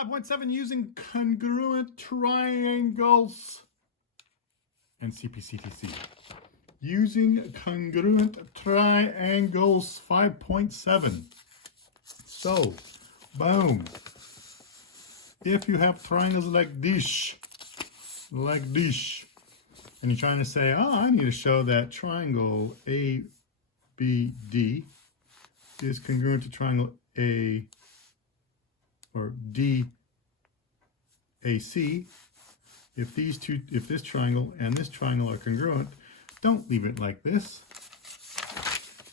5.7 using congruent triangles and CPCTC. Using congruent triangles 5.7. So, boom. If you have triangles like this, and you're trying to say, oh, I need to show that triangle ABD is congruent to triangle A or DAC. If this triangle and this triangle are congruent, don't leave it like this.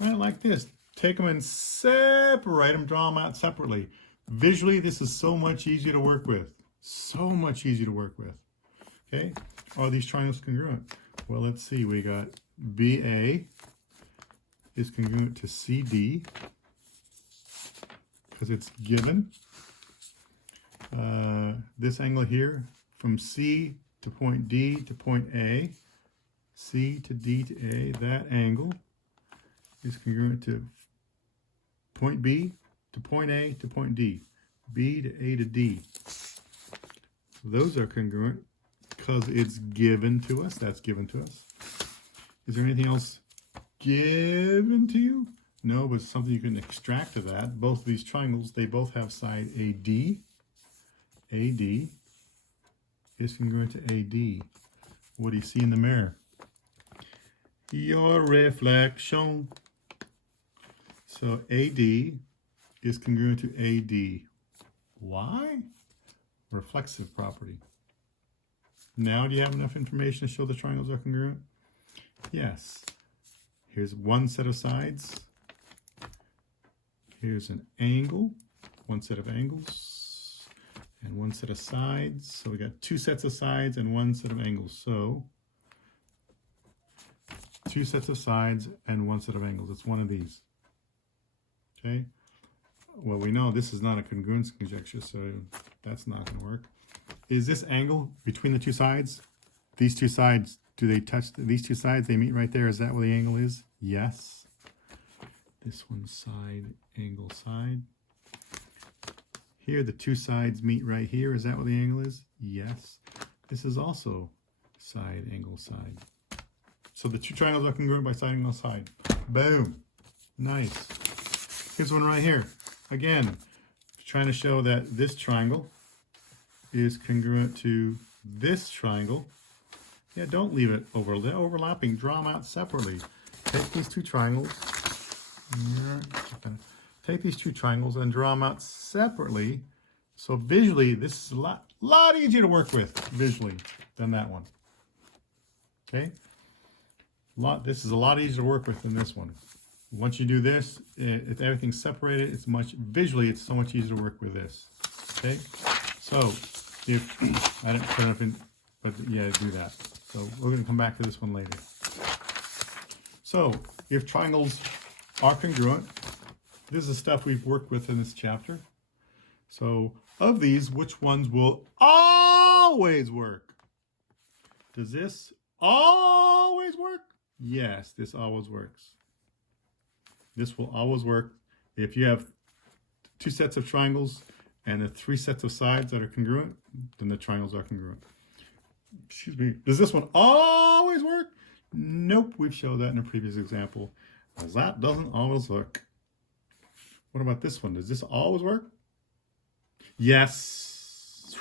Write it like this. Take them and separate them, draw them out separately. Visually, this is so much easier to work with. So much easier to work with. Okay? Are these triangles congruent? Well, let's see. We got BA is congruent to CD because it's given. This angle here from C to point D to point A, C to D to A, that angle is congruent to point B to point A to point D, B to A to D. Those are congruent because it's given to us. That's given to us. Is there anything else given to you? No, but something you can extract of that. Both of these triangles, they both have side AD. AD is congruent to AD. What do you see in the mirror? Your reflection. So AD is congruent to AD. Why? Reflexive property. Now, do you have enough information to show the triangles are congruent? Yes. Here's one set of sides. Here's an angle, one set of angles, and one set of sides. So we got two sets of sides and one set of angles. So two sets of sides and one set of angles. It's one of these. Okay. Well, we know this is not a congruence conjecture, so that's not going to work. Is this angle between the two sides? These two sides, do they touch these two sides? They meet right there. Is that where the angle is? Yes. This one's side, angle, side. Here, the two sides meet right here. Is that where the angle is? Yes. This is also side, angle, side. So the two triangles are congruent by side, angle, side. Boom. Nice. Here's one right here. Again, trying to show that this triangle is congruent to this triangle. Yeah, don't leave it overlapping. Draw them out separately. Take these two triangles. Take these two triangles and draw them out separately. So visually, this is a lot easier to work with visually than that one. Okay? This is a lot easier to work with than this one. Once you do this, if everything's separated, it's so much easier to work with this. Okay? So, if I didn't put enough in, but yeah, do that. So we're going to come back to this one later. So, if triangles are congruent, this is the stuff we've worked with in this chapter. So, of these, which ones will always work? Does this always work? Yes, this always works. This will always work. If you have two sets of triangles and the three sets of sides that are congruent, then the triangles are congruent. Excuse me. Does this one always work? Nope, we've showed that in a previous example. That doesn't always work. What about this one? Does this always work? Yes.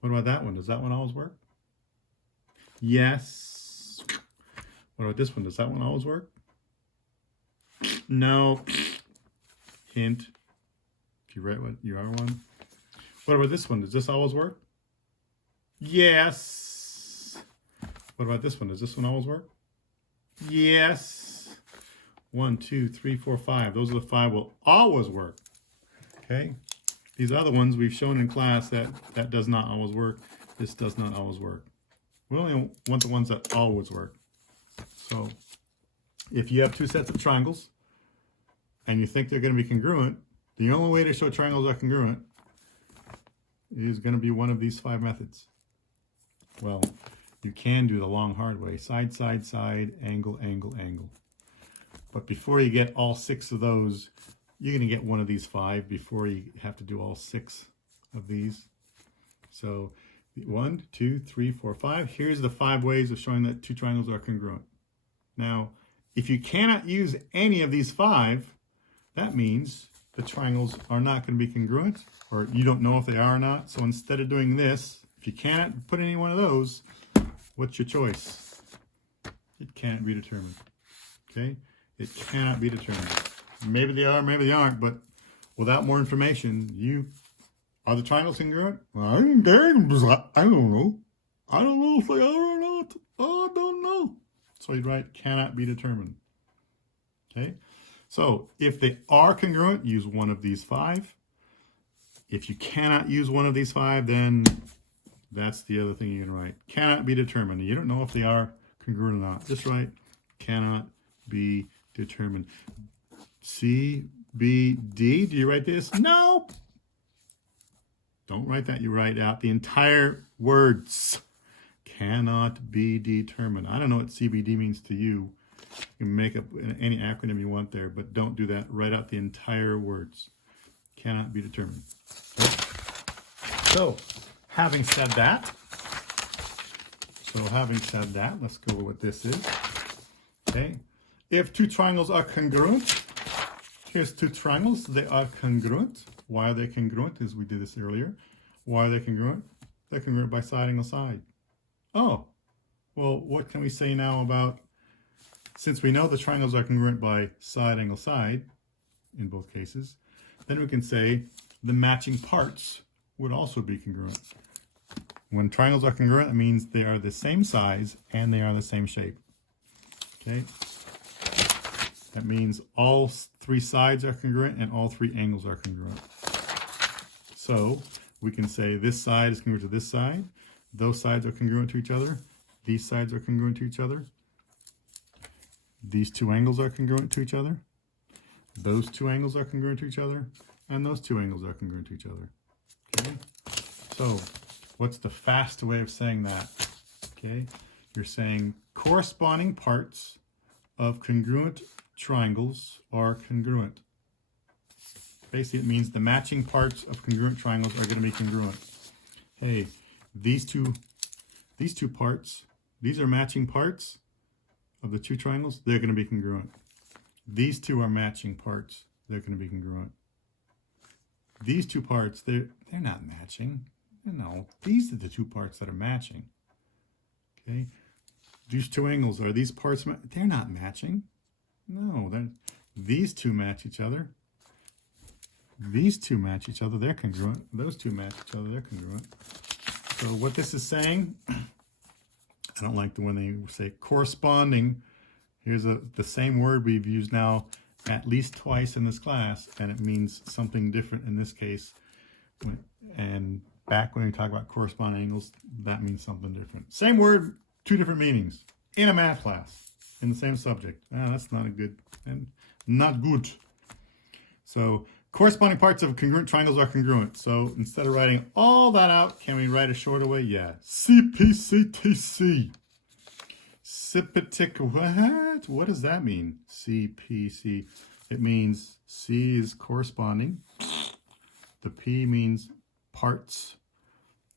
What about that one? Does that one always work? Yes. What about this one? Does that one always work? No. Hint. If you write what you are one. What about this one? Does this always work? Yes. What about this one? Does this one always work? Yes. 1, 2, 3, 4, 5. Those are the 5 will always work. Okay. These other ones we've shown in class that does not always work. This does not always work. We only want the ones that always work. So if you have two sets of triangles and you think they're going to be congruent, the only way to show triangles are congruent is going to be one of these 5 methods. Well, you can do the long hard way. Side, side, side, angle, angle, angle. But before you get all 6 of those, you're going to get one of these 5 before you have to do all 6 of these. So 1, 2, 3, 4, 5. Here's the 5 ways of showing that two triangles are congruent. Now, if you cannot use any of these 5, that means the triangles are not going to be congruent, or you don't know if they are or not. So instead of doing this, if you can't put any one of those, what's your choice? It can't be determined. Okay? It cannot be determined. Maybe they are, maybe they aren't, but without more information, are the triangles congruent? Well, I don't know. I don't know if they are or not. I don't know. So you'd write cannot be determined. Okay? So if they are congruent, use one of these 5. If you cannot use one of these 5, then that's the other thing you can write. Cannot be determined. You don't know if they are congruent or not. Just write cannot be determined. C, B, D. Do you write this? No. Don't write that. You write out the entire words. Cannot be determined. I don't know what CBD means to you. You can make up any acronym you want there, but don't do that. Write out the entire words. Cannot be determined. Okay. So, having said that, let's go with what this is. Okay. If two triangles are congruent, here's two triangles. They are congruent. Why are they congruent? As we did this earlier. Why are they congruent? They're congruent by side angle side. Oh, well, what can we say now about, since we know the triangles are congruent by side angle side, in both cases, then we can say the matching parts would also be congruent. When triangles are congruent, it means they are the same size and they are the same shape. Okay? That means all 3 sides are congruent and all 3 angles are congruent. So we can say this side is congruent to this side. Those sides are congruent to each other. These sides are congruent to each other. These 2 angles are congruent to each other. Those 2 angles are congruent to each other. And those 2 angles are congruent to each other. Okay? So what's the fast way of saying that? Okay? You're saying corresponding parts of congruent triangles are congruent. Basically, it means the matching parts of congruent triangles are going to be congruent. Hey, these two parts, these are matching parts of the 2 triangles. They're going to be congruent. These 2 are matching parts. They're going to be congruent. These 2 parts, they're not matching. No, these are the 2 parts that are matching. Okay, these 2 angles, are these parts? They're not matching. No, these 2 match each other. These 2 match each other. They're congruent. Those 2 match each other. They're congruent. So what this is saying, I don't like the when they say corresponding. Here's the same word we've used now at least twice in this class, and it means something different in this case. And back when we talk about corresponding angles, that means something different. Same word, 2 different meanings in a math class in the same subject. That's not a good, and not good. So corresponding parts of congruent triangles are congruent. So instead of writing all that out, can we write a shorter way? Yeah. CPCTC. CPCTC. What does that mean? CPC. It means C is corresponding. The P means parts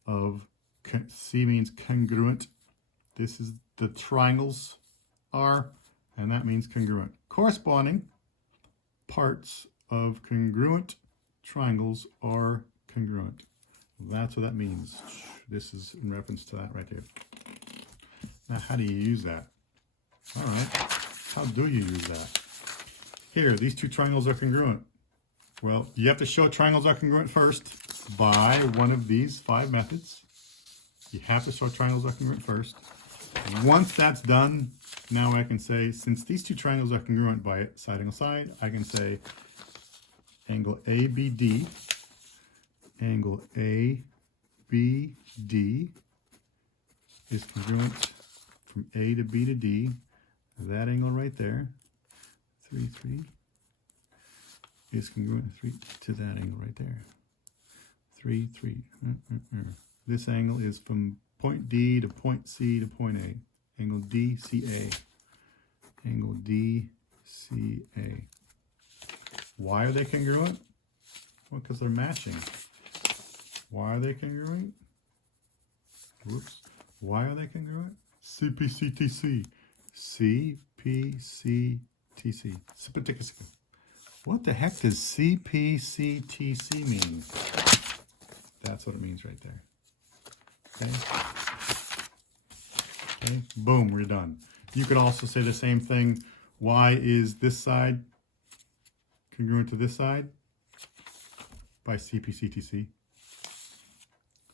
of, C means congruent. This is the triangles are, and that means congruent. Corresponding parts of congruent triangles are congruent. That's what that means. This is in reference to that right here. Now, how do you use that? All right. How do you use that? Here, these 2 triangles are congruent. Well, you have to show triangles are congruent first by one of these 5 methods. You have to show triangles are congruent first. Once that's done, now I can say, since these 2 triangles are congruent by side angle side, I can say angle ABD, angle ABD is congruent from A to B to D. That angle right there, 3, 3, is congruent to that angle right there. 3, 3. This angle is from point D to point C to point A. Angle DCA. Angle DCA. Why are they congruent? Well, because they're matching. Why are they congruent? Whoops. Why are they congruent? CPCTC. CPCTC. What the heck does CPCTC mean? That's what it means right there. Okay. Okay. Boom, we're done. You could also say the same thing. Why is this side congruent to this side? By CPCTC.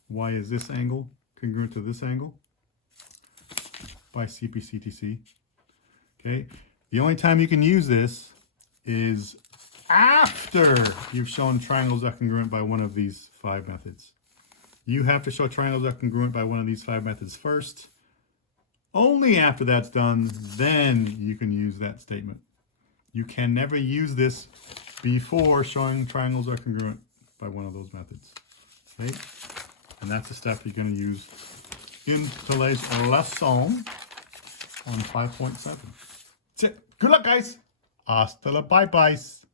Why is this angle congruent to this angle? By CPCTC. Okay. The only time you can use this is after you've shown triangles that are congruent by one of these 5 methods. You have to show triangles that are congruent by one of these 5 methods first. Only after that's done, then you can use that statement. You can never use this before showing triangles are congruent by one of those methods. Okay? And that's the step you're going to use in today's lesson on 5.7. That's it. Good luck, guys. Hasta la bye-byes.